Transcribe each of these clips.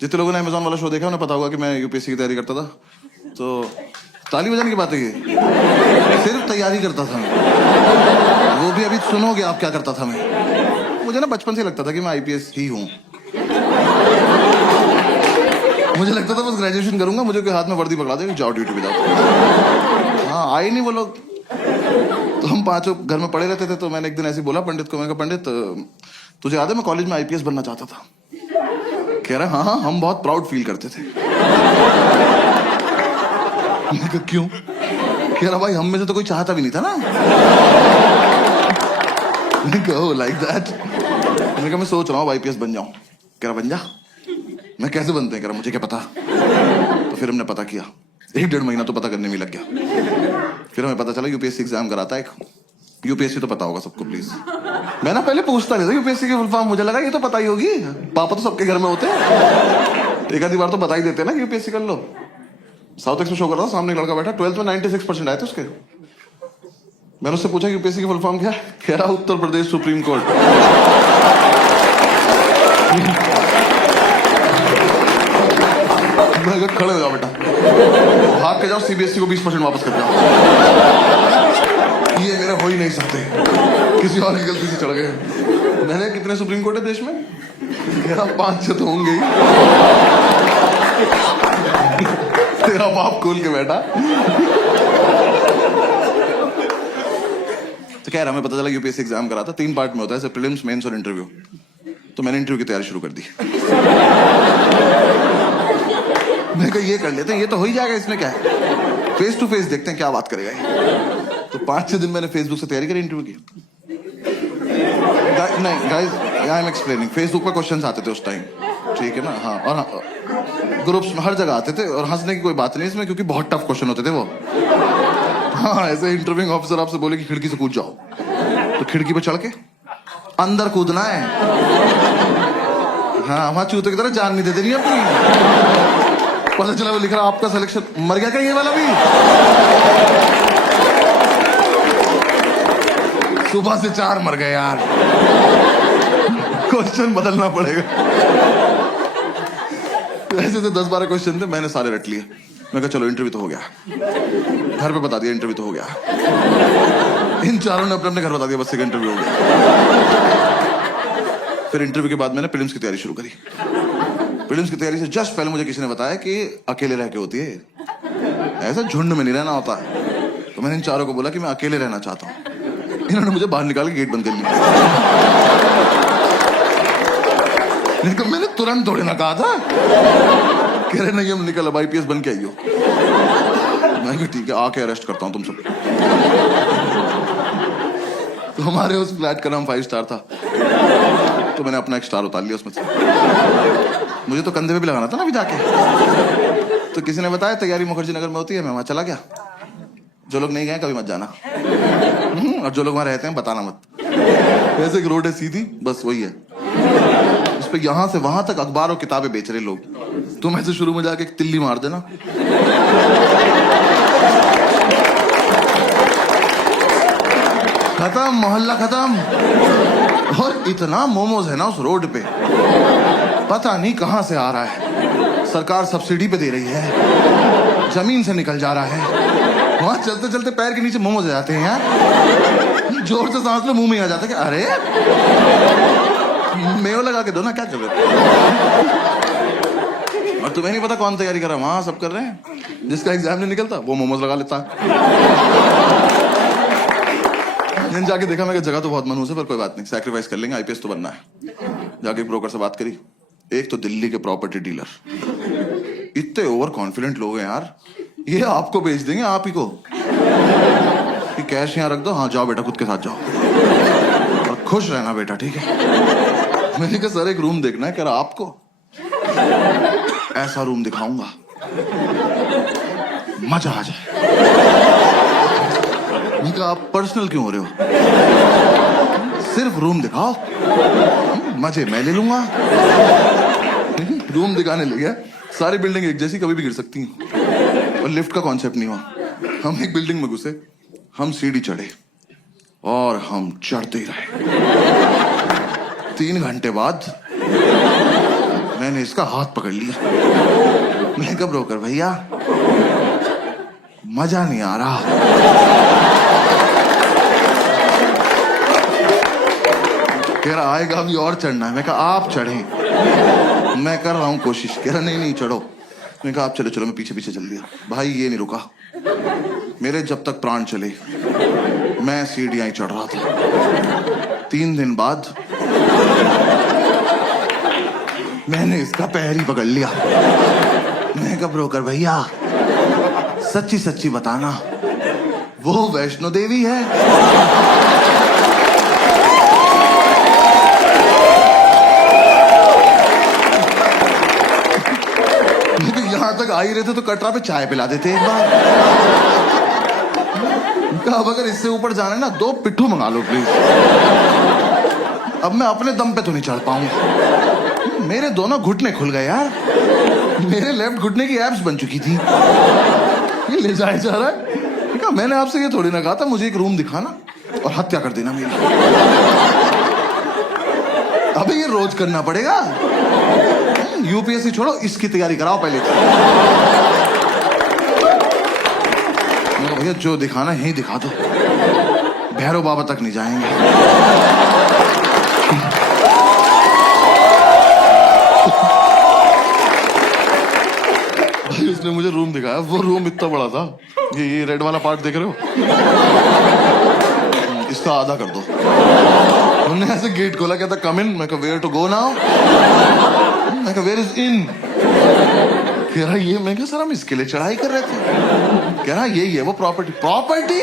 जितने लोगों ने अमेजोन वाला शो देखा उन्हें पता होगा कि मैं यूपीएससी की तैयारी करता था। तो ताली बजाने की बात है ये, सिर्फ तैयारी करता था मैं। वो भी अभी सुनोगे आप क्या करता था मैं। मुझे ना बचपन से लगता था कि मैं आईपीएस ही हूँ। मुझे लगता था बस ग्रेजुएशन करूंगा, मुझे कोई हाथ में वर्दी पकड़ा देगा, जाओ ड्यूटी पे जाओ। हाँ आए नहीं वो लोग। तो हम पांचों घर में पड़े रहते थे। तो मैंने एक दिन ऐसे बोला पंडित को, मैंने कहा पंडित तुझे याद है मैं कॉलेज में आईपीएस बनना चाहता था। कह रहा हाँ हम बहुत प्राउड फील करते थे। मैंने कहा क्यों? कह रहा भाई हम में से तो कोई चाहता भी नहीं था ना। मैंने कहा लाइक दैट। मैंने कहा मैं सोच रहा हूँ आईपीएस बन जाऊं। कह रहा बन जा। मैं कैसे बनते हैं? कह रहा मुझे क्या पता। तो फिर हमने पता किया, 1-1.5 महीना तो पता करने में लग गया। फिर हमें पता चला यूपीएससी एग्जाम कराता है एक। यूपीएससी तो पता होगा सबको प्लीज। मैं ना पहले पूछता नहीं था यूपीएससी की फुल फॉर्म, मुझे लगा ये तो पता ही होगी, पापा तो सबके घर में होते हैं, एक आधी बार तो बता ही देते हैं ना यूपीएससी कर लो। साउथ एक्स में शो कर रहा था, सामने एक लड़का बैठा, 12th में 96% आए थे उसके। मैंने उससे पूछा यूपीएससी की फुल फॉर्म क्या? कह रहा उत्तर प्रदेश सुप्रीम कोर्ट। खड़े हो जाओ बेटा, भाग के जाओ सीबीएसई को 20% वापस कर जाओ। ये मेरे हो ही नहीं सकते, किसी और की गलती से चढ़ गए। मैंने कितने सुप्रीम कोर्ट है देश में? 5-6 तो होंगे ही। तेरा बाप खोल के बैठा। तो कह रहा हमें पता चला यूपीएससी एग्जाम करा था, 3 पार्ट में होता है, प्रीलिम्स, मेंस और इंटरव्यू। तो मैंने इंटरव्यू की तैयारी शुरू कर दी। मैंने कहा ये कर लेते हैं, ये तो हो ही जाएगा, इसमें क्या है, फेस टू फेस देखते हैं क्या बात करेगा ये। तो 5-6 दिन मैंने फेसबुक से तैयारी करी इंटरव्यू की। नहीं guys I am explaining, Facebook पर क्वेश्चंस आते थे उस टाइम, ठीक है ना। हाँ और ग्रुप्स में हर जगह आते थे, और हंसने की कोई बात नहीं इसमें, क्योंकि बहुत टफ क्वेश्चन होते थे वो। हाँ ऐसे इंटरव्यूइंग ऑफिसर आपसे बोले कि खिड़की से कूद जाओ, तो खिड़की पे चढ़ के अंदर कूदना है। हाँ वहां चूते की तरह जान नहीं देते नहीं अपनी। पता चला वो लिख रहा आपका सिलेक्शन, मर गया क्या ये वाला भी? सुबह से 4 मर गए यार। क्वेश्चन बदलना पड़ेगा। ऐसे से 10-12 क्वेश्चन थे, मैंने सारे रट लिए। मैं कहा चलो इंटरव्यू तो हो गया, घर पे बता दिया इंटरव्यू तो हो गया। इन चारों ने अपने अपने घर बता दिया बस एक इंटरव्यू हो गया। फिर इंटरव्यू के बाद मैंने प्रीलिम्स की तैयारी शुरू करी। प्रीलिम्स की तैयारी से जस्ट पहले मुझे किसी ने बताया कि अकेले रह के होती है, ऐसा झुंड में नहीं रहना होता। तो मैंने इन चारों को बोला कि मैं अकेले रहना चाहता हूँ। इन्होंने मुझे बाहर निकाल के गेट बंद कर लिया। मैंने तुरंत थोड़े ना कहा था। कह रहे नहीं हम निकल, अब आईपीएस बन के आइयो। मैं भी ठीक है आके अरेस्ट करता हूँ तुम सब। तो हमारे उस फ्लैट का नाम 5 स्टार था, तो मैंने अपना एक स्टार उतार लिया उसमें से। मुझे तो कंधे पे भी लगाना था ना अभी जाके। तो किसी ने बताया तैयारी मुखर्जी नगर में होती है, मैं वहां चला गया। जो लोग नहीं गए कभी मत जाना, और जो लोग वहां रहते हैं बताना मत। वैसे एक रोड है सीधी, बस वही है, उस पे यहां से वहां तक अखबार और किताबें बेच रहे लोग। तुम ऐसे शुरू में जाके एक तिल्ली मार देना, खत्म, मोहल्ला खत्म। और इतना मोमोज है ना उस रोड पे, पता नहीं कहां से आ रहा है। सरकार सब्सिडी पे दे रही है, जमीन से निकल जा रहा है। वहां चलते चलते पैर के नीचे मोमोज आ जाते हैं यार, जोर से सांस लो मुंह में आ जाता है कि अरे मेव लगा के दो ना, क्या चल रहा है। और तुम्हें नहीं पता कौन तैयारी कर रहा है, वहां सब कर रहे हैं। जिसका एग्जाम नहीं निकलता वो मोमोज लगा लेता। जाके देखा, मैं जगह तो बहुत मनहूस है पर कोई बात नहीं, सैक्रिफाइस कर लेंगे, आईपीएस तो बनना है। जाके ब्रोकर से बात करी, एक तो दिल्ली के प्रॉपर्टी डीलर, इतने ओवर कॉन्फिडेंट लोग हैं यार, ये आपको बेच देंगे आप ही को, कि कैश यहाँ रख दो, हाँ जाओ बेटा खुद के साथ जाओ और खुश रहना बेटा, ठीक है। मैंने कहा सर एक रूम देखना है। कह रहा आपको ऐसा रूम दिखाऊंगा मजा आ जाए। आप पर्सनल क्यों हो रहे हो, सिर्फ रूम दिखाओ, मजे मैं ले लूंगा। रूम दिखाने ले गया, सारी बिल्डिंग एक जैसी, कभी भी गिर सकती हैं, और लिफ्ट का कॉन्सेप्ट नहीं हुआ। हम एक बिल्डिंग में घुसे, हम सीढ़ी चढ़े और हम चढ़ते ही रहे। 3 घंटे बाद मैंने इसका हाथ पकड़ लिया। मैंने कहा ब्रोकर भैया मजा नहीं आ रहा। कह रहा आएगा अभी और चढ़ना है। मैं कहा आप चढ़ें, मैं कर रहा हूं कोशिश। कह रहा नहीं नहीं चढ़ो। मैं कहा आप चलो चलो, मैं पीछे पीछे चल दिया। भाई ये नहीं रुका, मेरे जब तक प्राण चले मैं सीढ़ियां ही चढ़ रहा था। 3 दिन बाद मैंने इसका पैर ही पकड़ लिया। मैं कहा ब्रोकर भैया सच्ची सच्ची बताना, वो वैष्णो देवी है? यहां तक आ ही रहे थे तो कटरा पे चाय पिला देते एक बार। अब अगर इससे ऊपर जाना है ना 2 पिट्ठू मंगा लो प्लीज। अब मैं अपने दम पे तो नहीं चढ़ पाऊंगा। मेरे दोनों घुटने खुल गए यार। मेरे लेफ्ट घुटने की एब्स बन चुकी थी। ये ले जाए जा रहा है। कहा मैंने आपसे ये थोड़ी ना कहा था मुझे एक रूम दिखाना और हत्या कर देना मेरी। अबे ये रोज करना पड़ेगा। यूपीएससी छोड़ो, इसकी तैयारी कराओ पहले। भैया जो दिखाना यही दिखा दो, भैरव बाबा तक नहीं जाएंगे। भाई उसने मुझे रूम दिखाया, वो रूम इतना बड़ा था। ये रेड वाला पार्ट देख रहे हो, इसका आधा कर दो। उन्होंने ऐसे गेट खोला, कहता कम इन। मैं कहा वेयर टू गो नाउ? मैं कहा वेयर इज इन? कह रहा ये। मैं कहा सर हम इसके लिए चढ़ाई कर रहे थे। कह रहा यही है वो प्रॉपर्टी। प्रॉपर्टी?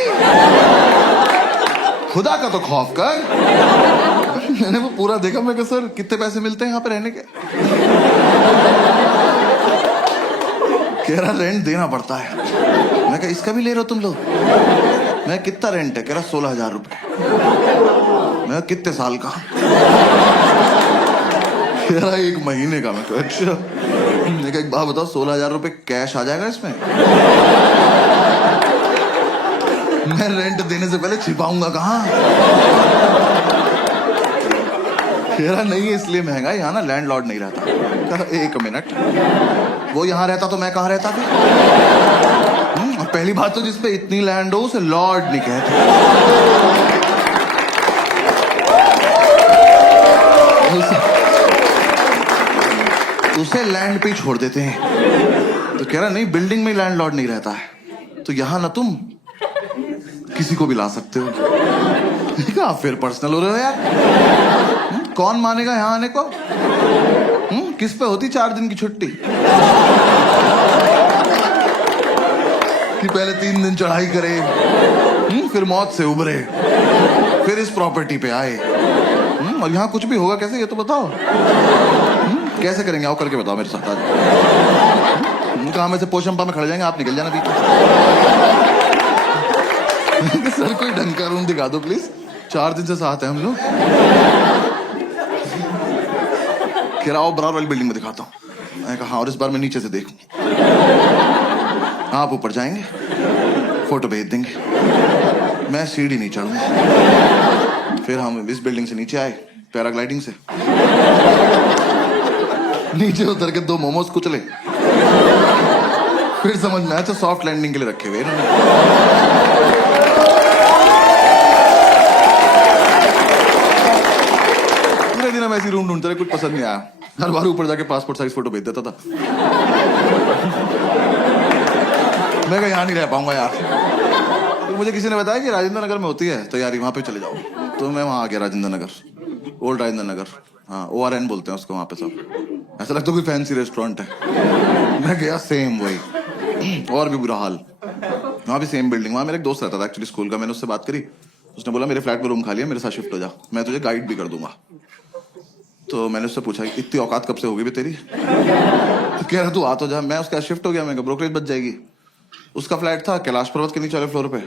खुदा का तो खौफ कर। मैंने वो पूरा देखा। मैं कहा सर कितने पैसे मिलते हैं यहाँ पे रहने के? कह रहा रेंट देना पड़ता है। मैं कहा इसका भी ले रहे हो तुम लोग? मैं कितना रेंट है? कह रहा 16,000 रुपए। मैं कितने साल का? कह रहा 1 महीने का। मैं कहा अच्छा। मैं कहा एक बात बताओ 16,000 रुपए कैश आ जाएगा इसमें? मैं रेंट देने से पहले छिपाऊंगा कहाँ? कह रहा नहीं इसलिए महंगा, यहाँ ना लैंडलॉर्ड नहीं रहता। कहा 1 मिनट, वो यहाँ रहता तो मैं कहाँ रहता फिर? पहली बात तो जिसपे इतनी लैंड हो उसे लॉर्ड नहीं कहते। उसे लैंड पे ही छोड़ देते हैं। तो कह रहा नहीं बिल्डिंग में लैंडलॉर्ड नहीं रहता है, तो यहां ना तुम किसी को भी ला सकते हो। कहा फिर पर्सनल हो रहे हो यार। कौन मानेगा यहां आने को? किस पे होती 4 दिन की छुट्टी कि पहले 3 दिन चढ़ाई करे, फिर मौत से उबरे, फिर इस प्रॉपर्टी पे आए। और यहाँ कुछ भी होगा कैसे ये तो बताओ। कैसे करेंगे आओ करके बताओ मेरे साथ आज। कहा में से पोशंपा में खड़े जाएंगे, आप निकल जाना बीच में। सर कोई ढंग का रूम दिखा दो प्लीज, 4 दिन से साथ हैं हम लोग। कह रहा आओ बराबर वाली बिल्डिंग में दिखाता हूँ। मैंने कहा हाँ, और इस बार मैं नीचे से देखूं। आप ऊपर जाएंगे, फोटो भेज देंगे, मैं सीढ़ी नहीं चढ़ूंगा। फिर हम इस बिल्डिंग से नीचे आए पैराग्लाइडिंग से। नीचे उतर के 2 मोमोज कुचले। फिर समझ में आया अच्छा सॉफ्ट लैंडिंग के लिए रखे हुए इन्होंने। पूरे दिन हम ऐसी रूम ढूंढते रहे, कुछ पसंद नहीं आया। हर बार ऊपर जाके पासपोर्ट साइज फोटो भेज देता था। मैं कहा यहाँ नहीं रह पाऊंगा यार। तो मुझे किसी ने बताया कि राजेंद्र नगर में होती है तैयारी, वहां पे चले जाओ। तो मैं वहां आ गया, राजेंद्र नगर, ओल्ड राजेंद्र नगर। हाँ ORN बोलते हैं उसको वहां पे सब। ऐसा लगता है कोई फैंसी रेस्टोरेंट है। मैं गया सेम वही, और भी बुरा हाल। वहां भी सेम बिल्डिंग। वहां मेरा एक दोस्त रहता था एक्चुअली स्कूल का। मैंने उससे बात करी, उसने बोला मेरे फ्लैट में रूम खाली है, मेरे साथ शिफ्ट हो जा, मैं तुझे गाइड भी कर दूंगा। तो मैंने उससे पूछा इतनी औकात कब से होगी भी तेरी? तो कह रहा तू आ तो जा। मैं उसका शिफ्ट हो गया। मैं ब्रोकरेज बच जाएगी। उसका फ्लैट था कैलाश पर्वत के नीचे वाले फ्लोर पे।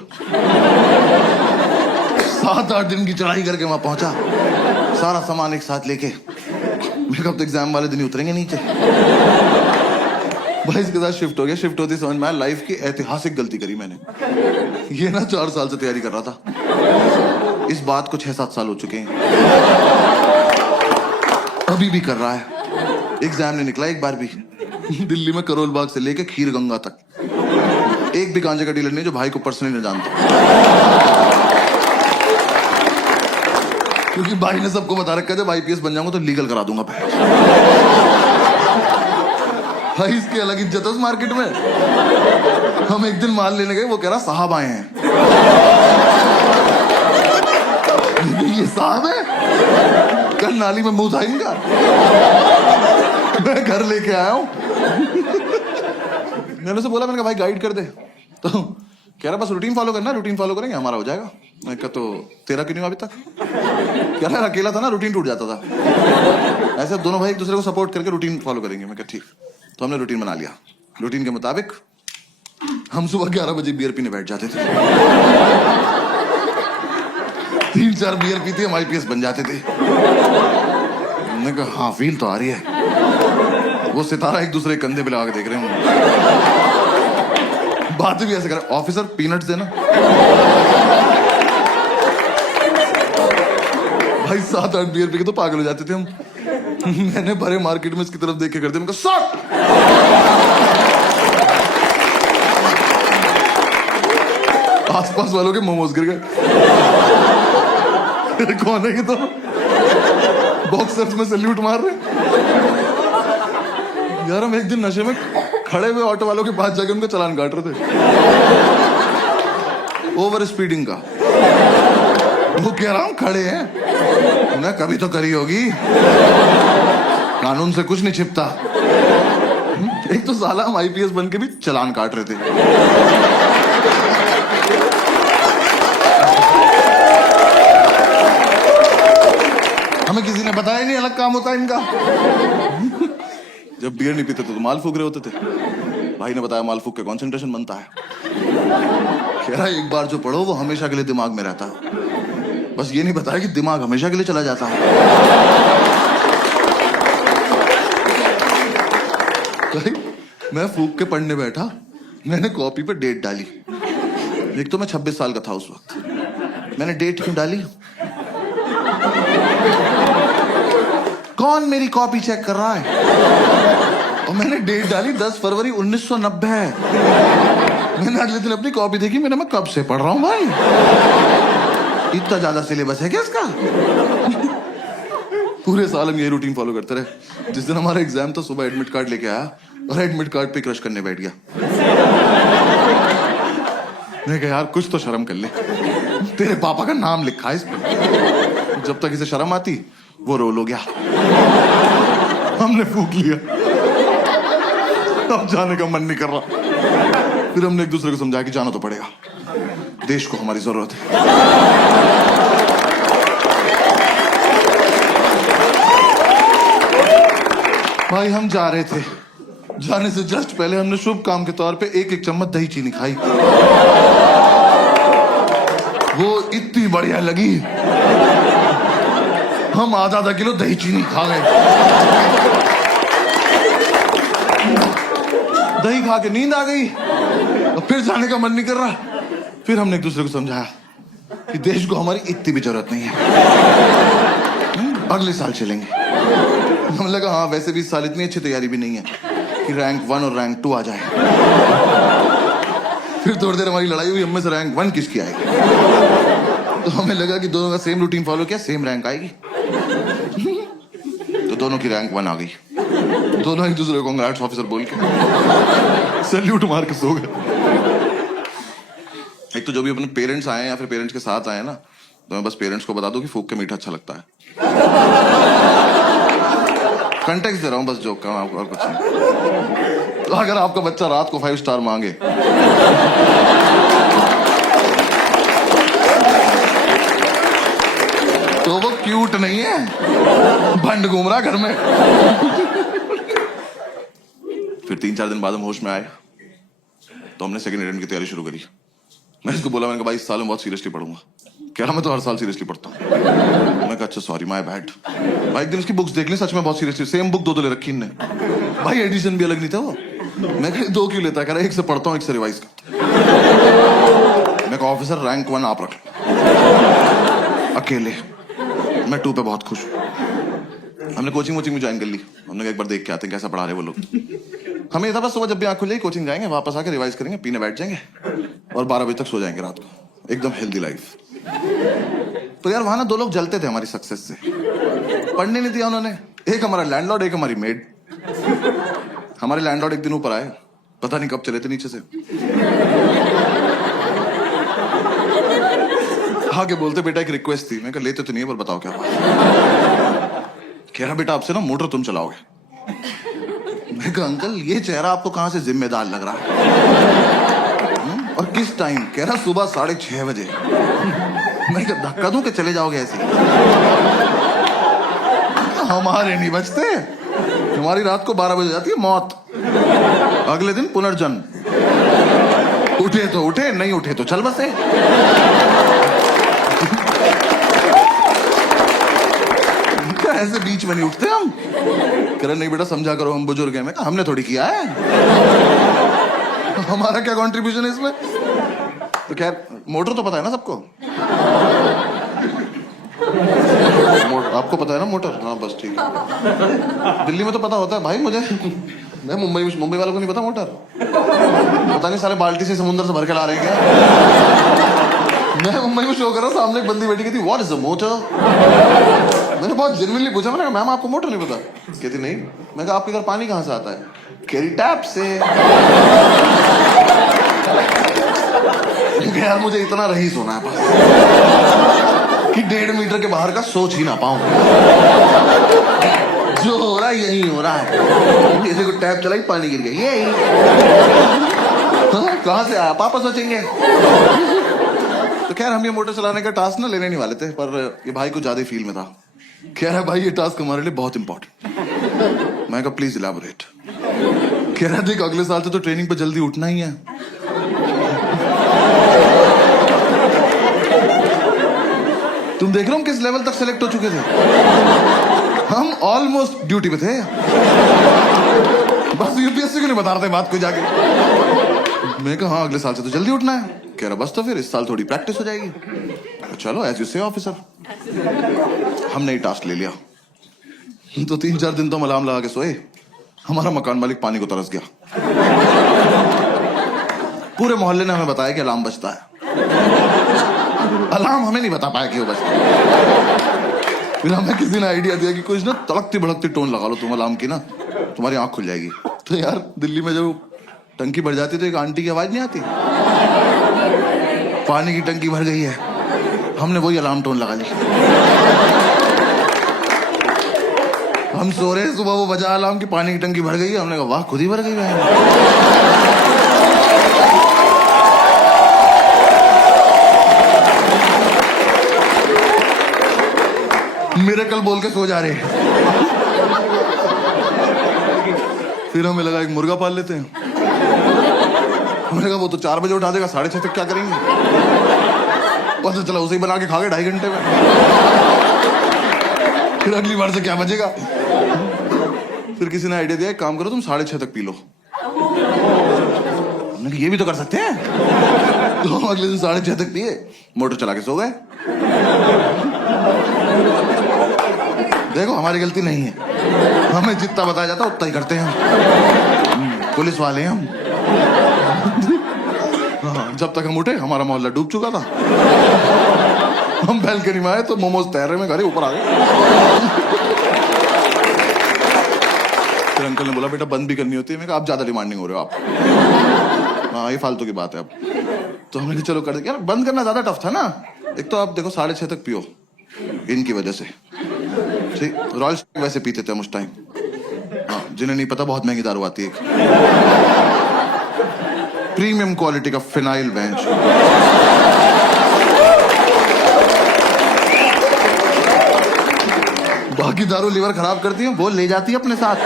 7-8 दिन की चढ़ाई करके वहां पहुंचा, सारा सामान एक साथ लेके। मैं कब तो एग्जाम वाले दिन ही उतरेंगे नीचे। भाई इसके साथ शिफ्ट हो गया। शिफ्ट होती समझ में आया लाइफ की ऐतिहासिक गलती करी मैंने। ये ना 4 साल से तैयारी कर रहा था, इस बात को 6-7 साल हो चुके हैं, अभी भी कर रहा है। एग्जाम नहीं निकला एक बार भी। दिल्ली में करोल बाग से लेके खीर गंगा तक एक भी गांजे का डीलर नहीं जो भाई को पर्सनली न जानता, क्योंकि भाई ने सबको बता रखा है जब आईपीएस बन जाऊंगा तो लीगल करा दूंगा भाई। इसकी अलग इज्जत है उस मार्केट में। हम एक दिन माल लेने गए, वो कह रहा साहब आए हैं। ये साहब है, कल नाली में मुंह था इनका। मैं घर लेके आया हूं। मैंने उसे बोला, मैंने कहा भाई गाइड कर दे, तो कह रहा बस रूटीन फॉलो करना, रूटीन फॉलो करेंगे हमारा हो जाएगा। मैं कहा तो तेरा क्यों नहीं हुआ अभी तक? कह रहा अकेला था ना, रूटीन टूट जाता था। ऐसे दोनों भाई एक दूसरे को सपोर्ट करके रूटीन फॉलो करेंगे। मैं कहा ठीक। तो हमने रूटीन बना लिया। रूटीन के मुताबिक हम सुबह 11 बजे बियर पीने बैठ जाते थे। 3-4 बियर पीते हम आईपीएस बन जाते थे। मैंने कहा हाँ फील तो आ रही है। वो सितारा एक दूसरे कंधे पे लगा के देख रहे हैं, बातें भी ऐसे कर, ऑफिसर पीनट्स देना। भाई 7-8 बियर पी के तो पागल हो जाते थे हम। मैंने भरे मार्केट में इसकी तरफ देख के करते, मैंने कहा आसपास वालों के मोमोज गिर गए। कौन है ये? तो बॉक्सर्स में सैल्यूट मार रहे। यार हम एक दिन नशे में खड़े हुए ऑटो वालों के पास जाके उनका चालान काट रहे थे, ओवर स्पीडिंग का। वो कह रहा हूं खड़े हैं, उन्हें कभी तो करी होगी, कानून से कुछ नहीं छिपता। एक तो साला हम आईपीएस बन के भी चालान काट रहे थे। हमें किसी ने बताया नहीं अलग काम होता है इनका। जब बियर नहीं पीते तो माल फूक रहे होते थे। भाई ने बताया माल फूक के कंसंट्रेशन बनता है। कह रहा एक बार जो पढ़ो वो हमेशा के लिए दिमाग में रहता है। बस ये नहीं बताया कि दिमाग हमेशा के लिए चला जाता है। भाई मैं फूक के पढ़ने बैठा, मैंने कॉपी पे डेट डाली। एक तो मैं 26 साल का था उस वक्त। मैंने डेट क्यों डाली? कौन मेरी कॉपी चेक कर रहा है? और मैंने डेट डाली 10 फरवरी 1990। मैंने अगले दिन अपनी कॉपी देखी, मैं कब से पढ़ रहा हूं भाई? इतना ज्यादा सिलेबस है क्या इसका? पूरे साल हम ये रूटीन फॉलो करते रहे। जिस दिन हमारा एग्जाम था सुबह एडमिट कार्ड लेके आया और एडमिट कार्ड पे क्रश करने बैठ गया। मैंने कहा यार कुछ तो शर्म कर ले, तेरे पापा का नाम लिखा है इस पे। जब तक इसे शर्म आती वो रोल हो गया। हमने फूक लिया, अब जाने का मन नहीं कर रहा। फिर हमने एक दूसरे को समझाया कि जाना तो पड़ेगा, देश को हमारी जरूरत है। भाई हम जा रहे थे, जाने से जस्ट पहले हमने शुभ काम के तौर पे 1-1 चम्मच दही चीनी खाई। वो इतनी बढ़िया लगी, हम आधा किलो दही चीनी खा गए। दही खा के नींद आ गई और फिर जाने का मन नहीं कर रहा। फिर हमने एक दूसरे को समझाया कि देश को हमारी इतनी भी जरूरत नहीं है, अगले साल चलेंगे। हमें लगा हाँ वैसे भी इस साल इतनी अच्छी तैयारी भी नहीं है कि रैंक 1 और रैंक 2 आ जाए। फिर थोड़ी देर हमारी लड़ाई हुई, हम में से रैंक 1 किसकी आएगी। तो हमें लगा कि दोनों का सेम रूटीन फॉलो किया, सेम रैंक आएगी। तो दोनों की रैंक 1 आ गई। दोनों एक दूसरे को कांग्रेट्स ऑफिसर बोल के सैल्यूट मार के सो गए। एक तो जो भी अपने पेरेंट्स आए या फिर पेरेंट्स के साथ आए ना, तो मैं बस पेरेंट्स को बता दूं कि फूक के मीठा अच्छा लगता है। कंटेक्स्ट दे रहा हूं बस जोक का, और कुछ नहीं। तो अगर आपका बच्चा रात को 5 स्टार मांगे तो वो क्यूट नहीं है, भंड घूम रहा घर में। फिर 3-4 दिन बाद हम होश में आए तो हमने सेकंड अटेम्प्ट की तैयारी शुरू करी। मैं इसको बोला, मैंने कहा भाई इस साल मैं बहुत सीरियसली पढ़ूंगा। कह रहा मैं तो हर साल सीरियसली पढ़ता हूँ। मैं कहा अच्छा सॉरी माय बैड। भाई एक दिन इसकी बुक्स देख ली, सच में बहुत सीरियसली सेम बुक 2 ले रखी इनने। भाई एडिशन भी अलग नहीं था वो। मैं कहा 2 क्यों लेता है? कह रहा 1 से पढ़ता हूँ 1 से रिवाइज करता। मैं कहा ऑफिसर रैंक 1 आप रख लो अकेले, मैं 2 पे बहुत खुश हूँ। हमने कोचिंग वोचिंग में ज्वाइन कर ली। हमने कहा एक बार देख के आते हैं कैसा पढ़ा रहे वो लोग। हमें ये था बस सुबह जब भी आँख खुल जाएगी कोचिंग जाएंगे, वापस आके रिवाइज करेंगे, पीने बैठ जाएंगे और 12 बजे तक सो जाएंगे रात को। एकदम हेल्दी लाइफ। तो यार वहां ना 2 लोग जलते थे हमारी सक्सेस से। पढ़ने नहीं दिया उन्होंने। एक हमारा लैंडलॉर्ड, एक हमारी मेड। हमारे लैंडलॉर्ड एक दिन ऊपर आए, पता नहीं कब चले थे नीचे से। आगे बोलते बेटा एक रिक्वेस्ट थी। मैं कहा लेते तो नहीं है पर बताओ क्या बात। कह रहा बेटा आपसे ना मोटर तुम चलाओगे। मैं कहा अंकल ये चेहरा आपको कहां से जिम्मेदार लग रहा है? और किस टाइम? कह रहा सुबह 6:30 बजे। मैं कहा धक्का दूं कि चले जाओगे ऐसे? हमारे नहीं बचते, हमारी रात को 12 बजे जाती है मौत, अगले दिन पुनर्जन्म। उठे तो उठे, नहीं उठे तो चल बसे। ऐसे बीच में नहीं उठते हम। कह रहे नहीं बेटा समझा करो हम बुजुर्ग हैं। मैं कहा हमने थोड़ी किया है, हमारा क्या कंट्रीब्यूशन है इसमें? तो खैर मोटर तो पता है ना सबको। आपको पता है ना मोटर? हाँ बस ठीक है। दिल्ली में तो पता होता है भाई मुझे। मैं मुंबई वालों को नहीं पता मोटर। पता नहीं सारे बाल्टी से समुद्र से भर के ला रहे हैं क्या। मैं मुंबई में शो कर रहा हूँ, सामने एक बंदी बैठी कहती व्हाट इज द मोटर। मैंने बहुत जेन्युइनली पूछा, मैंने कहा मैम आपको मोटर नहीं पता? कहती नहीं। मैं कहा आपके घर पानी कहाँ से आता है? कह रही टैप से। यार मुझे इतना रही सोना है बस कि 1.5 मीटर के बाहर का सोच ही ना पाऊं। जो हो रहा है यही हो रहा है। जैसे को टैप चलाई पानी गिर गया, यही। कहां से आया पापा सोचेंगे। तो खैर हम ये मोटर चलाने का टास्क ना लेने नहीं वाले थे, पर ये भाई को ज्यादा फील में था। कह रहा भाई ये टास्क हमारे लिए बहुत इंपॉर्टेंट। मैं कहा प्लीज इलैबोरेट। कह रहा देख अगले साल से तो ट्रेनिंग पे जल्दी उठना ही है। तुम देख रहे हो हम किस लेवल तक सेलेक्ट हो चुके थे। हम ऑलमोस्ट ड्यूटी पे थे। बस यूपीएससी को नहीं बता रहे थे बात को जाके। मैं कहा हाँ अगले साल से तो जल्दी उठना है। कह रहा बस तो फिर इस साल थोड़ी प्रैक्टिस हो जाएगी। चलो एज यू से ऑफिसर। हमने ही टास्क ले लिया। तो 3-4 दिन तो हम अलार्म लगा के सोए। हमारा मकान मालिक पानी को तरस गया। पूरे मोहल्ले ने हमें बताया कि अलार्म बजता है। अलार्म हमें नहीं बता पाया कि वो बजता है। फिर हमें किसी ने आइडिया दिया कि कुछ ना तड़कती भड़कती टोन लगा लो तुम अलार्म की ना, तुम्हारी आंख खुल जाएगी। तो यार दिल्ली में जब टंकी भर जाती तो एक आंटी की आवाज नहीं आती, पानी की टंकी भर गई है। हमने वही अलार्म टोन लगा ली। हम सो रहे सुबह वो बजा अलार्म की पानी की टंकी भर गई है। हमने कहा वाह खुद ही भर गई है। मिरेकल बोल के सो जा रहे। फिर हमें लगा एक मुर्गा पाल लेते हैं। हमने कहा वो तो 4 बजे उठा देगा, 6:30 तक क्या करेंगे। पता चला उसे ही बना के खा गए 2.5 घंटे में। फिर अगली बार से क्या बचेगा। फिर किसी ने आइडिया दिया एक काम करो तुम 6:30 तक पी लो। हमने कहा ये भी तो कर सकते हैं। तो हम अगले दिन 6:30 तक पिए, मोटर चला के सो गए। देखो हमारी गलती नहीं है, हमें जितना बताया जाता उतना ही करते हैं। पुलिस वाले हैं हम। हाँ, जब तक हम उठे हमारा मोहल्ला डूब चुका था। हम बैल्कनी में आए तो मोमोज तैर रहे में घर ऊपर आ गए। फिर अंकल ने बोला बेटा बंद भी करनी होती है। मैं कहा आप ज्यादा डिमांडिंग हो रहे हो आप। हाँ ये फालतू की बात है अब। तो हमने कहा चलो कर दे। यार बंद करना ज्यादा टफ था ना। एक तो आप देखो 6:30 तक पियो इनकी वजह से। ठीक रॉयल वैसे पीते थे हम उस टाइम। हाँ जिन्हें नहीं पता बहुत महंगी दारू आती है, प्रीमियम क्वालिटी का फिनाइल बेंच। बाकी दारू लीवर खराब करती है, वो ले जाती है अपने साथ।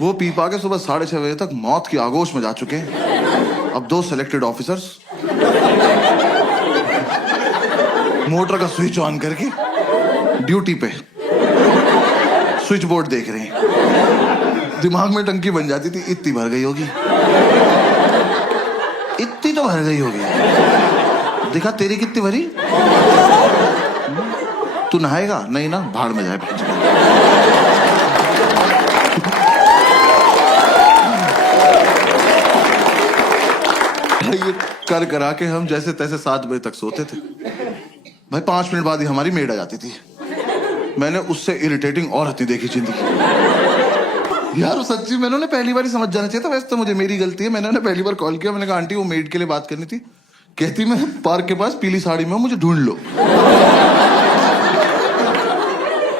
वो पी पा के सुबह 6:30 बजे तक मौत की आगोश में जा चुके हैं। अब 2 सेलेक्टेड ऑफिसर्स मोटर का स्विच ऑन करके ड्यूटी पे स्विच बोर्ड देख रहे हैं। दिमाग में टंकी बन जाती थी इतनी भर गई होगी, इतनी तो भर गई होगी। देखा तेरी कितनी भरी। तू नहाएगा? नहीं ना, भाड़ में जाए। ये कर करा के हम जैसे तैसे 7 बजे तक सोते थे भाई। 5 मिनट बाद ही हमारी मेड आ जाती थी। मैंने उससे इरिटेटिंग और हती देखी जिंदगी यार। सच्ची मैंने उन्हें पहली बार ही समझ जाना चाहिए था। वैसे तो मुझे मेरी गलती है, मैंने उन्हें पहली बार कॉल किया। मैंने कहा आंटी वो मेड के लिए बात करनी थी। कहती मैं पार्क के पास पीली साड़ी में हूं, मुझे ढूंढ लो।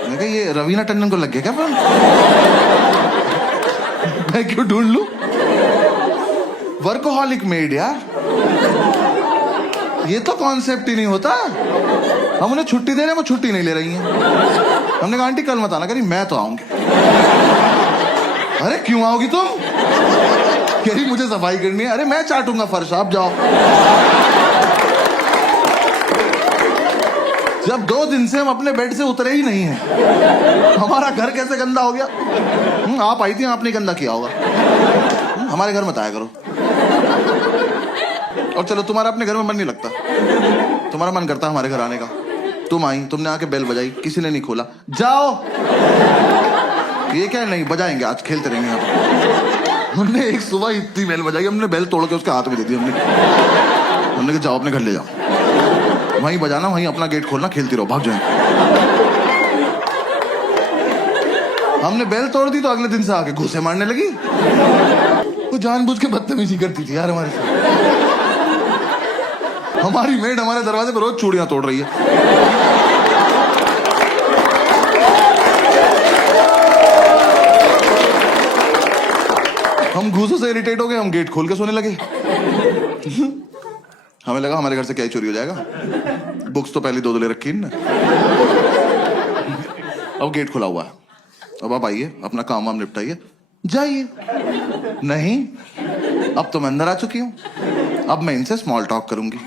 मैंने कहा ये रवीना टंडन को लग गया क्या फोन? मैं क्यों ढूंढ लूं? वर्कोहॉलिक मेड यार, ये तो कॉन्सेप्ट ही नहीं होता। हम उन्हें छुट्टी दे रहे हैं, वो छुट्टी नहीं ले रही हैं। हमने कहा आंटी कल मत आना। करी मैं तो आऊंगी। अरे क्यों आओगी तुम? कह रही मुझे सफाई करनी है। अरे मैं चाटूंगा फर्श, आप जाओ। जब 2 दिन से हम अपने बेड से उतरे ही नहीं हैं, हमारा घर कैसे गंदा हो गया? आप आई थी, आपने गंदा किया होगा। हमारे घर मत आया करो। और चलो तुम्हारा अपने घर में मन नहीं लगता, तुम्हारा मन करता हमारे घर आने का। तुम आई, तुमने आके बेल बजाई, किसी ने नहीं खोला। जाओ। ये क्या नहीं बजाएंगे, आज खेलते रहेंगे यहाँ। हमने एक सुबह इतनी बेल बजाई, हमने बेल तोड़ के उसके हाथ में दे दी। हमने कहा जाओ अपने घर ले जाओ, वहीं बजाना, वहीं अपना गेट खोलना, खेलती रहो, भाग जाए। हमने बेल तोड़ दी तो अगले दिन से आके घूसे मारने लगी। वो जानबूझ के बदतमीजी करती थी यार हमारे साथ। हमारी मेड हमारे दरवाजे पर रोज चूड़ियां तोड़ रही है। हम घूसों से इरिटेट हो गए, हम गेट खोल के सोने लगे। हमें लगा हमारे घर से क्या ही चोरी हो जाएगा। बुक्स तो पहले 2 ले रखी ना। अब गेट खुला हुआ है, अब आप आइए, अपना काम वाम निपटाइए, जाइए। नहीं, अब तो मैं अंदर आ चुकी हूं, अब मैं इनसे स्मॉल टॉक करूंगी।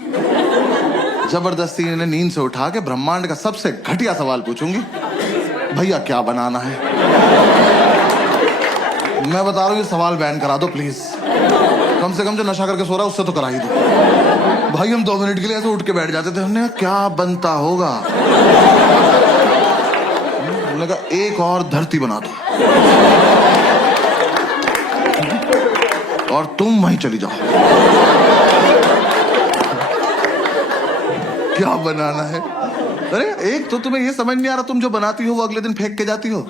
जबरदस्ती इन्हें नींद से उठा के ब्रह्मांड का सबसे घटिया सवाल पूछूंगी, भैया क्या बनाना है? मैं बता रहा हूं, ये सवाल बैन करा दो प्लीज। कम से कम जो नशा करके सो रहा है उससे तो करा ही दो। भाई हम 2 मिनट के लिए ऐसे उठ के बैठ जाते थे। हमने कहा क्या बनता होगा? हमने कहा एक और धरती बना दो और तुम वहीं चली जाओ। क्या बनाना है? अरे एक तो तुम्हें ये समझ नहीं आ रहा, तुम जो बनाती हो वो अगले दिन फेंक के जाती हो।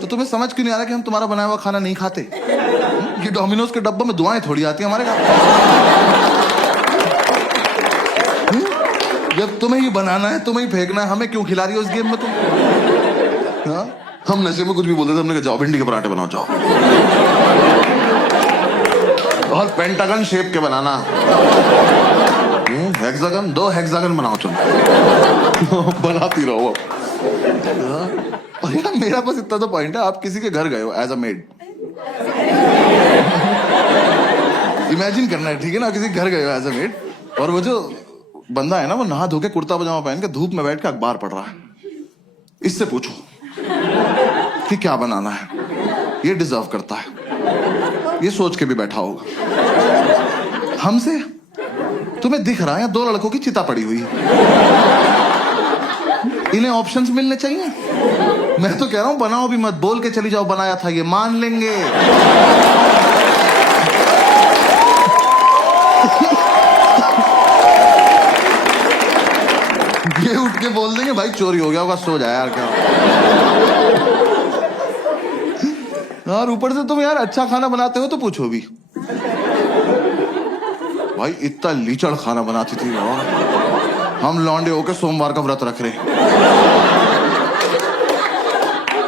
तो तुम्हें समझ क्यों नहीं आ रहा कि हम तुम्हारा बनाया हुआ खाना नहीं खाते? ये डोमिनोज के डब्बे में दुआएं थोड़ी आती है हमारे घर। जब तुम्हें ही बनाना है, तुम्हें ही फेंकना है, हमें क्यों खिला रही हो इस गेम में तुम? हाँ? हम नशे में कुछ भी बोलते थे। हमने कहा जाओ भिंडी के पराठे बनाओ, जाओ। और पेंटागन शेप के बनाना, हेक्सागन, 2 हेक्सागन बनाओ तुम। बनाती रहो। और यार मेरा बस इतना तो पॉइंट है, आप किसी के घर गए हो एज अ मेड, इमेजिन करना है, ठीक है ना? किसी घर गए हो एज अ मेड, और वो जो बंदा है ना, वो नहा धो के कुर्ता पजामा पहन के धूप में बैठ के अखबार पढ़ रहा है। इससे पूछो कि क्या बनाना है, ये डिजर्व करता है, ये सोच के भी बैठा होगा। हमसे तुम्हें दिख रहा है 2 लड़कों की चिता पड़ी हुई है, इन्हें ऑप्शंस मिलने चाहिए। मैं तो कह रहा हूं बनाओ भी मत, बोल के चली जाओ बनाया था, ये मान लेंगे। ये उठ के बोल देंगे भाई चोरी हो गया होगा, सो जाए यार। क्या यार, ऊपर से तुम यार अच्छा खाना बनाते हो तो पूछो भी। भाई इतना लीचड़ खाना बनाती थी यार, हम लौंडे होके सोमवार का व्रत रख रहे।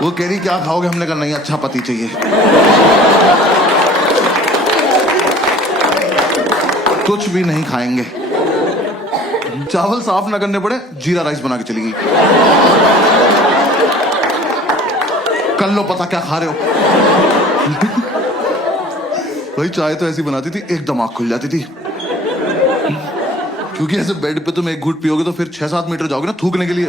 वो कह रही क्या खाओगे? हमने कहा नहीं, अच्छा पति चाहिए। कुछ भी नहीं खाएंगे, चावल साफ ना करने पड़े, जीरा राइस बना के चली गई। कर लो पता क्या खा रहे हो। भाई चाय तो ऐसी बनाती थी एकदम आंख खुल जाती थी, क्योंकि ऐसे बेड पे तुम एक घूंट पियोगे तो फिर 6-7 मीटर जाओगे ना थूकने के लिए।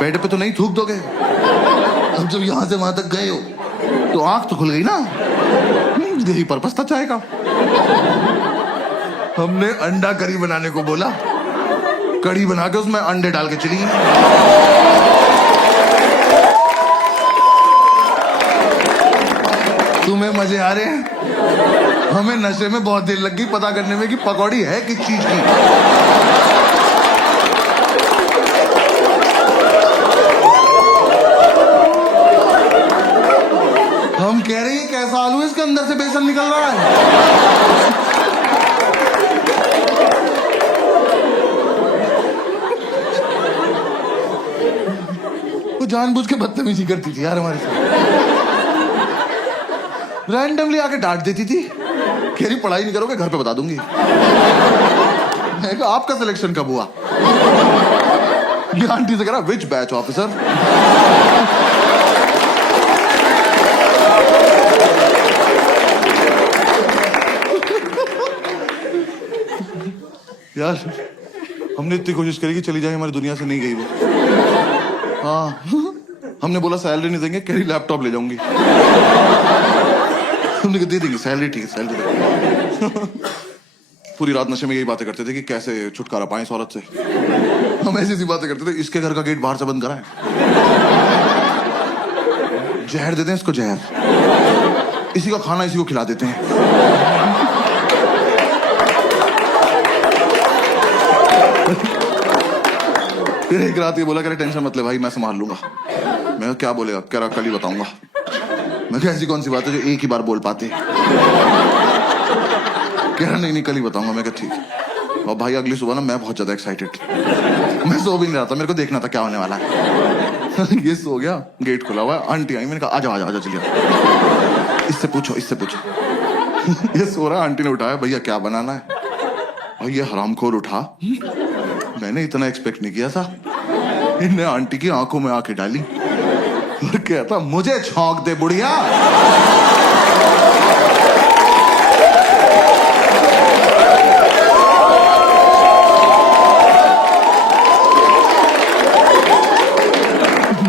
बेड पे तो नहीं थूक दोगे। अब जब यहां से वहां तक गए हो तो आंख तो खुल गई ना। यही पर्पस था चाय का। हमने अंडा करी बनाने को बोला, कड़ी बना के उसमें अंडे डाल के चली गई। तुम्हें मजे आ रहे हैं? हमें नशे में बहुत देर लग गई पता करने में कि पकौड़ी है किस चीज की। हम कह रहे हैं कैसा आलू है, इसके अंदर से बेसन निकल रहा है। वो जानबूझ के बदतमीजी करती थी यार हमारे साथ, रैंडमली आके डांट देती थी, कह रही पढ़ाई नहीं करोगे घर पे बता दूंगी। मैं कहा आपका सिलेक्शन कब हुआ? ये आंटी से कह रहा विच बैच ऑफिसर। यार हमने इतनी कोशिश करी कि चली जाए, हमारी दुनिया से नहीं गई वो। हाँ हमने बोला सैलरी नहीं देंगे, कह रही लैपटॉप ले जाऊंगी। हमने कहा दे देंगे सैलरी, ठीक है सैलरी देंगे। पूरी रात नशे में यही बातें करते थे कि कैसे छुटकारा पाएं इस औरत से। हम ऐसी ऐसी बातें करते थे, इसके घर का गेट बाहर से बंद कराएं, जहर देते हैं इसको जहर, इसी का खाना इसी को खिला देते हैं। फिर एक रात ये बोला कह रहे टेंशन मत ले भाई मैं संभाल लूंगा। मैं क्या बोलेगा? कह रहा कल ही बताऊंगा। मैं कहा ऐसी कौन सी बात है जो एक ही बार बोल पाते? कह रहा नहीं कल ही बताऊंगा। मैं कहा ठीक। और भाई अगली सुबह ना मैं बहुत ज्यादा एक्साइटेड, मैं सो भी नहीं रहा था, मेरे को देखना था क्या होने वाला है। ये सो गया, गेट खुला हुआ है, आंटी आई, मैंने कहा आजा आजा आजा चलिए, इससे पूछो इससे पूछो। ये सो रहा, आंटी ने उठाया, भैया क्या बनाना है? भाई ये हरामखोर उठा, मैंने इतना एक्सपेक्ट नहीं किया था। इनने आंटी की आंखों में आंखें डाली और कहता मुझे छौंक दे बुढ़िया।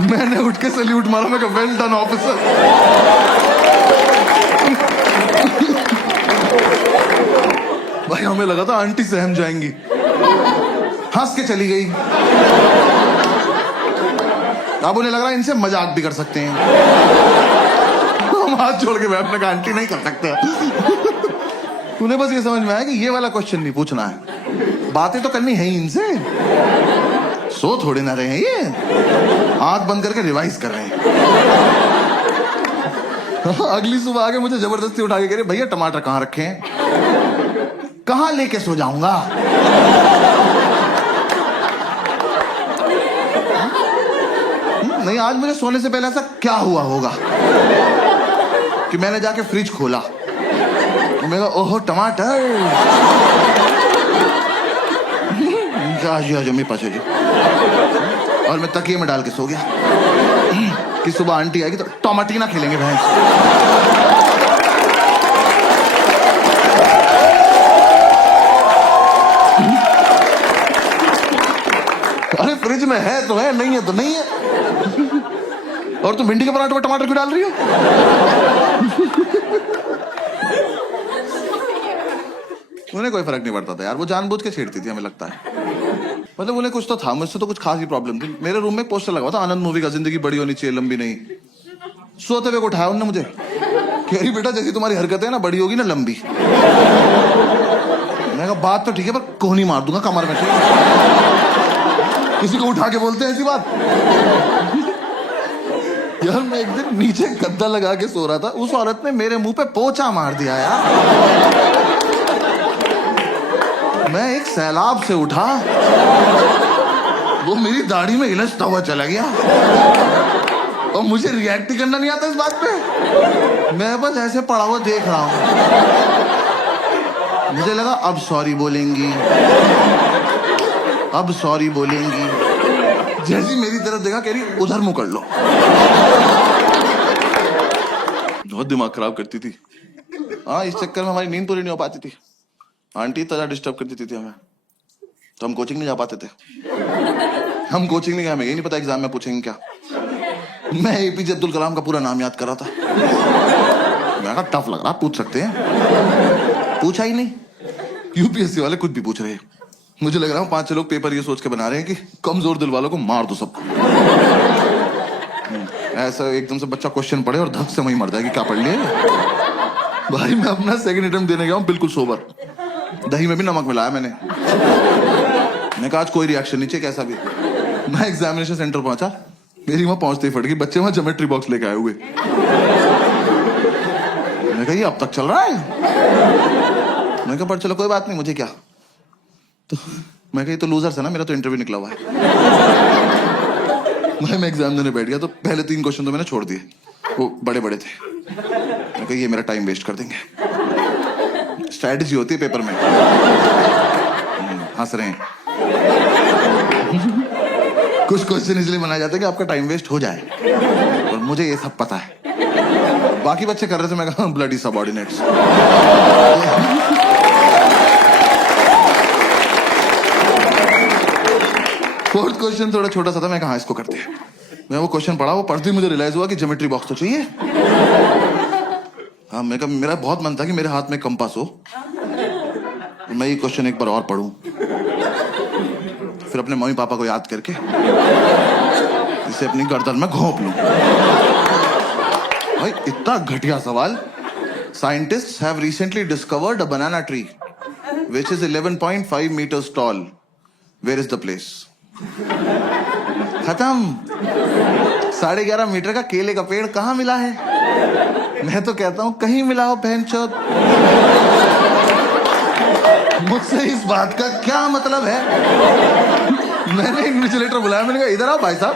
मैंने उठ के सैल्यूट मारा, मैं कहा वेल डन ऑफिसर। भाई हमें लगा था आंटी सहम जाएंगी, हंस के चली गई। अब उन्हें लग रहा है इनसे मजाक भी कर सकते हैं। हम हाथ छोड़ के बैठने का आंटी नहीं कर सकते। उन्हें बस ये समझ में आया कि ये वाला क्वेश्चन नहीं पूछना है, बातें तो करनी है ही इनसे। सो थोड़े ना रहे हैं ये, आंख बंद करके रिवाइज कर रहे हैं। अगली सुबह आके मुझे जबरदस्ती उठा के कह रहे भैया टमाटर कहाँ रखे हैं? कहाँ लेके सो जाऊंगा? नहीं आज मुझे सोने से पहले ऐसा क्या हुआ होगा कि मैंने जाके फ्रिज खोला तो मैं कहा ओहो टमाटर। आज मेरे पास जी, और मैं तकिए में डाल के सो गया कि सुबह आंटी आएगी तो टमाटीना खेलेंगे भैंस। अरे फ्रिज में है तो है, नहीं है तो नहीं है। और तुम भिंडी के पराठे में टमाटर क्यों डाल रही हो? उन्हें कोई फर्क नहीं पड़ता था यार, वो जानबूझ के छेड़ती थी हमें लगता है। मतलब उन्हें कुछ तो था, मुझसे तो कुछ खास ही प्रॉब्लम थी। मेरे रूम में पोस्टर लगा था आनंद मूवी का, जिंदगी बड़ी होनी चाहिए लंबी नहीं। सोते हुए को उठाया उन्होंने मुझे, कह रही बेटा जैसी तुम्हारी हरकत है ना बड़ी होगी ना लंबी। मैंने कहा बात तो ठीक है पर कोहनी मार दूंगा कमर में से। किसी को उठा के बोलते हैं ऐसी बात? यार मैं एक दिन नीचे गद्दा लगा के सो रहा था, उस औरत ने मेरे मुंह पे पोंछा मार दिया यार। मैं एक सैलाब से उठा, वो मेरी दाढ़ी में इलझता हुआ चला गया और मुझे रिएक्ट ही करना नहीं आता इस बात पे। मैं बस ऐसे पड़ा हुआ देख रहा हूं। मुझे लगा अब सॉरी बोलेंगी, अब सॉरी बोलेंगी। जैसी मेरी तरफ देखा कह रही उधर मुंह कर लो। बहुत दिमाग खराब करती थी। हाँ इस चक्कर में हमारी नींद पूरी नहीं हो पाती थी। आंटी इतना डिस्टर्ब कर देती थी हमें, तो हम कोचिंग नहीं जा पाते थे। हम कोचिंग नहीं गए, हमें यही नहीं पता एग्जाम में पूछेंगे क्या। मैं एपीजे अब्दुल कलाम का पूरा नाम याद कर रहा था। मैं कहा टफ लग रहा, पूछ सकते हैं। पूछा ही नहीं, यूपीएससी वाले कुछ भी पूछ रहे हैं। मुझे लग रहा है 5-6 लोग पेपर ये सोच के बना रहे हैं कि कमजोर दिल वालों को मार दो सबको। ऐसा एकदम से बच्चा क्वेश्चन पढ़े और धक से वहीं मर जाए कि क्या पढ़ लिए। भाई मैं अपना सेकंड अटेम्प्ट देने गया हूँ बिल्कुल सोबर, दही में भी नमक मिलाया मैंने कहा आज कोई रिएक्शन नहीं चाहिए कैसा भी। मैं एग्जामिनेशन सेंटर पहुंचा, मेरी वहां पहुंचते ही फट गई, बच्चे वहां ज्योमेट्री बॉक्स लेके आए हुए। मैं कहा ये अब तक चल रहा है। मैं कहा पर चलो कोई बात नहीं, मुझे क्या। तो मैं कही तो लूजर्स है ना, मेरा तो इंटरव्यू निकला हुआ है। मैं एग्जाम देने बैठ गया तो पहले 3 क्वेश्चन तो मैंने छोड़ दिए, वो बड़े बड़े थे। मैं कही ये मेरा टाइम वेस्ट कर देंगे। स्ट्रैटेजी होती है पेपर में। हंस रहे हैं। कुछ क्वेश्चन इसलिए बनाए जाते हैं कि आपका टाइम वेस्ट हो जाए, और मुझे ये सब पता है। बाकी बच्चे कर रहे थे, मैं कहा ब्लडी सबऑर्डिनेट्स। फोर्थ क्वेश्चन थोड़ा छोटा सा था, मैं कहा इसको करते हैं। मैं वो क्वेश्चन पढ़ा, वो पढ़ते ही मुझे रियलाइज हुआ कि ज्योमेट्री बॉक्स तो चाहिए। हाँ मैं कहा मेरा बहुत मन था कि मेरे हाथ में कंपास हो, तो मैं ये क्वेश्चन एक बार और पढ़ूं, फिर अपने मम्मी पापा को याद करके इसे अपनी गर्दन में घोंप लूं। भाई इतना घटिया सवाल। Scientists have recently discovered a banana tree which is 11.5 meters tall. Where is the place? खत्म। 11.5 मीटर का केले का पेड़ कहाँ मिला है? मैं तो कहता हूँ कहीं मिला हो बहनचोद। मुझसे इस बात का क्या मतलब है? मैंने इन्विजिलेटर बुलाया, मैंने कहा इधर आओ भाई साहब।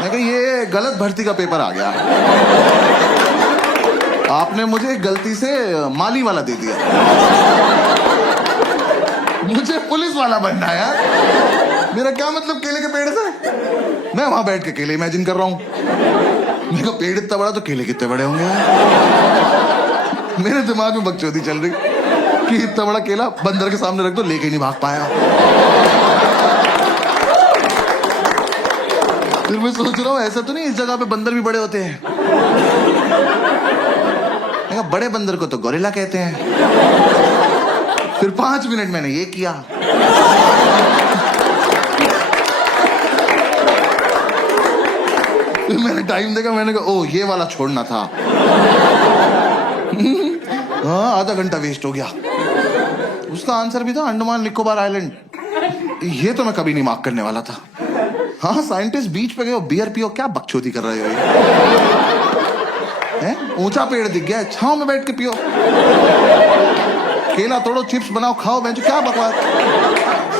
मैं कहा ये गलत भर्ती का पेपर आ गया, आपने मुझे गलती से माली वाला दे दिया, मुझे पुलिस वाला बनना है यार। मेरा क्या मतलब केले के पेड़ से? मैं वहां बैठ के केले इमेजिन कर रहा हूं। मेरे को पेड़ इतना बड़ा तो केले कितने बड़े होंगे। मेरे दिमाग में बकचोदी चल रही कि इतना बड़ा केला बंदर के सामने रख दो, लेके नहीं भाग पाया। फिर मैं सोच रहा हूं ऐसा तो नहीं इस जगह पे बंदर भी बड़े होते हैं। बड़े बंदर को तो गोरिल्ला कहते हैं। फिर 5 मिनट मैंने ये किया। फिर मैंने टाइम देखा, मैंने कहा ओ ये वाला छोड़ना था। हाँ आधा घंटा वेस्ट हो गया। उसका आंसर भी था अंडमान निकोबार आइलैंड। ये तो मैं कभी नहीं मार्क करने वाला था। हाँ साइंटिस्ट बीच पे गए, बियर पियो, क्या बकचोदी कर रहे हो ये? ऊंचा पेड़ दिख गया, छांव में बैठ के पियो। केला तोड़ो, चिप्स बनाओ, खाओ। बेंचो क्या बकवास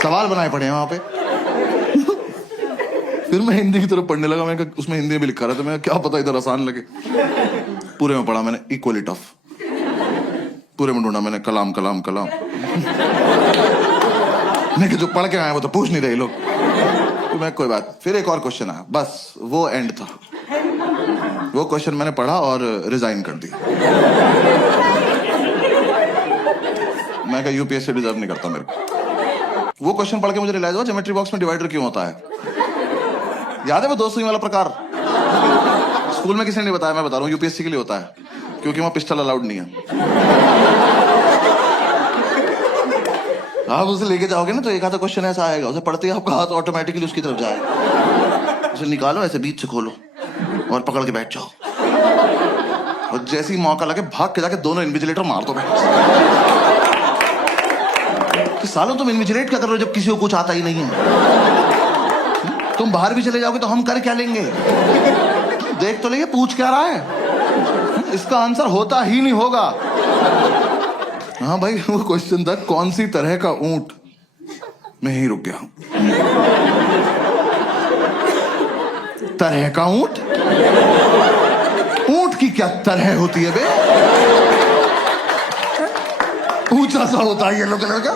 सवाल बनाए पड़े हैं वहां पे। फिर मैं हिंदी की तरफ पढ़ने लगा, मैं उसमें हिंदी में लिखा रहा था, मैं क्या पता इधर आसान लगे। पूरे में पढ़ा मैंने इक्वली टफ, पूरे में ढूंढा मैंने कलाम कलाम कलाम। मैं जो पढ़ के आए वो तो पूछ नहीं रहे लोग। तो मैं कोई बात, फिर एक और क्वेश्चन आया, बस वो एंड था। वो क्वेश्चन मैंने पढ़ा और रिजाइन कर दिया। मैं कहा यूपीएससी डिजर्व नहीं करता मेरे को। वो क्वेश्चन पढ़ के मुझे रियलाइज हुआ ज्योमेट्री बॉक्स में डिवाइडर क्यों होता है। याद है वो 2 सुई वाला प्रकार? स्कूल में किसी ने नहीं बताया, मैं बता रहा हूँ। यूपीएससी के लिए होता है क्योंकि वहां पिस्टल अलाउड नहीं है। आप उसे लेके जाओगे ना तो एक आधा क्वेश्चन ऐसा आएगा, उसे पढ़ते ही आपका हाथ ऑटोमेटिकली उसकी तरफ जाएगा। उसे निकालो, ऐसे बीच से खोलो और पकड़ के बैठ जाओ, और जैसे ही मौका लगे भाग के जाके दोनों इन्विजिलेटर मार दो। कि सालों तुम इन्विजिलेट क्या कर रहे हो जब किसी को कुछ आता ही नहीं है? तुम बाहर भी चले जाओगे तो हम कर क्या लेंगे? देख तो लेंगे पूछ क्या रहा है। इसका आंसर होता ही नहीं होगा। हाँ भाई वो क्वेश्चन था कौन सी तरह का ऊंट। मैं यहीं रुक गया। तरह का ऊंट? ऊंट की क्या तरह होती है बे? ऊंचा सा होता है येलो कलर का।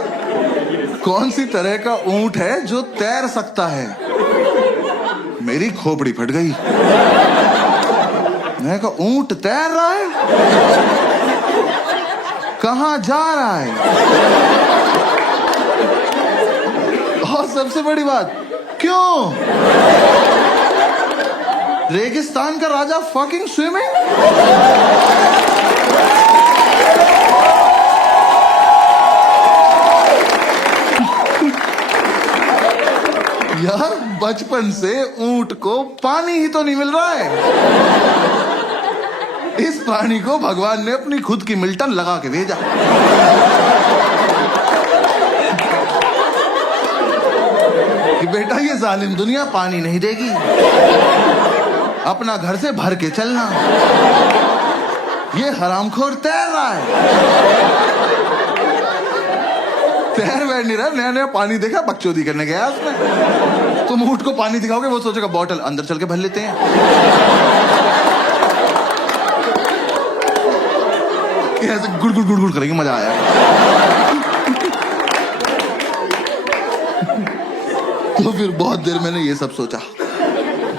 कौन सी तरह का ऊंट है जो तैर सकता है? मेरी खोपड़ी फट गई। मैं कहा ऊंट तैर रहा है, कहां जा रहा है? और सबसे बड़ी बात, क्यों? रेगिस्तान का राजा फकिंग स्विमिंग। बचपन से ऊंट को पानी ही तो नहीं मिल रहा है। इस प्राणी को भगवान ने अपनी खुद की मिल्टन लगा के भेजा। कि बेटा ये जालिम दुनिया पानी नहीं देगी, अपना घर से भर के चलना। ये हरामखोर तैर रहा है, तैर बैठ नहीं रहा, नया नया पानी देखा बकचोदी करने गया उसमें। तुम ऊंट को पानी दिखाओगे, वो सोचेगा बॉटल अंदर चल के भर लेते हैं। ऐसे गुड़ गुड़ गुड़ गुड़ करेंगे, मजा आया। तो फिर बहुत देर मैंने ये सब सोचा।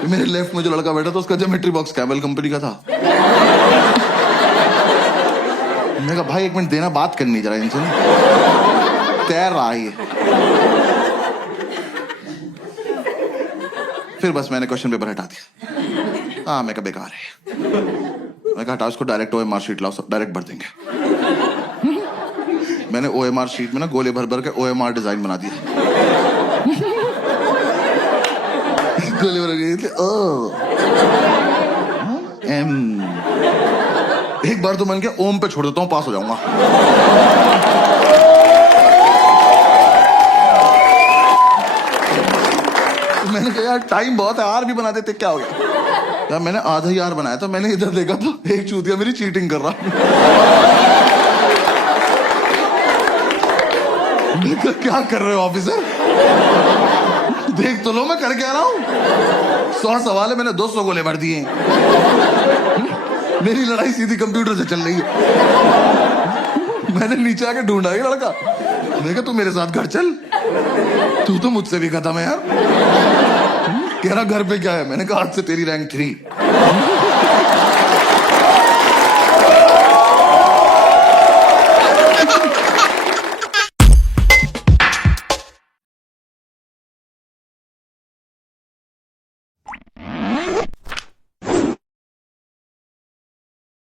मेरे लेफ्ट में जो लड़का बैठा था उसका ज्योमेट्री बॉक्स कैमल कंपनी का था। मैंने कहा भाई एक मिनट देना, बात करनी जरा इनसे, तैर रहा है। फिर बस मैंने क्वेश्चन पेपर हटा दिया। हाँ मैं कहा बेकार है। मैं कहा हटा उसको, डायरेक्ट OMR शीट लाओ, डायरेक्ट भर देंगे। मैंने OMR शीट में ना गोले भर भर के OMR डिजाइन बना दिया। गोले भर के ओ M। एक बार तो मैंने कहा ओम पे छोड़ देता हूँ, पास हो जाऊंगा। तो मैंने कहा यार टाइम बहुत है, आर भी बना देते, क्या हो गया यार। मैंने आधा ही आर बनाया था। मैंने इधर देखा तो एक चूतिया मेरी चीटिंग कर रहा। क्या कर रहे हो ऑफिसर, देख तो लो मैं कर क्या रहा हूं। 100 सवाल है, मैंने 200 गोले भर दिए। मेरी लड़ाई सीधी कंप्यूटर से चल रही है। मैंने नीचे आके ढूंढा ये लड़का, मैंने कहा तू मेरे साथ घर चल, तू तो मुझसे भी खत्म है यार। कह रहा घर पे क्या है, मैंने कहा आज से तेरी रैंक 3।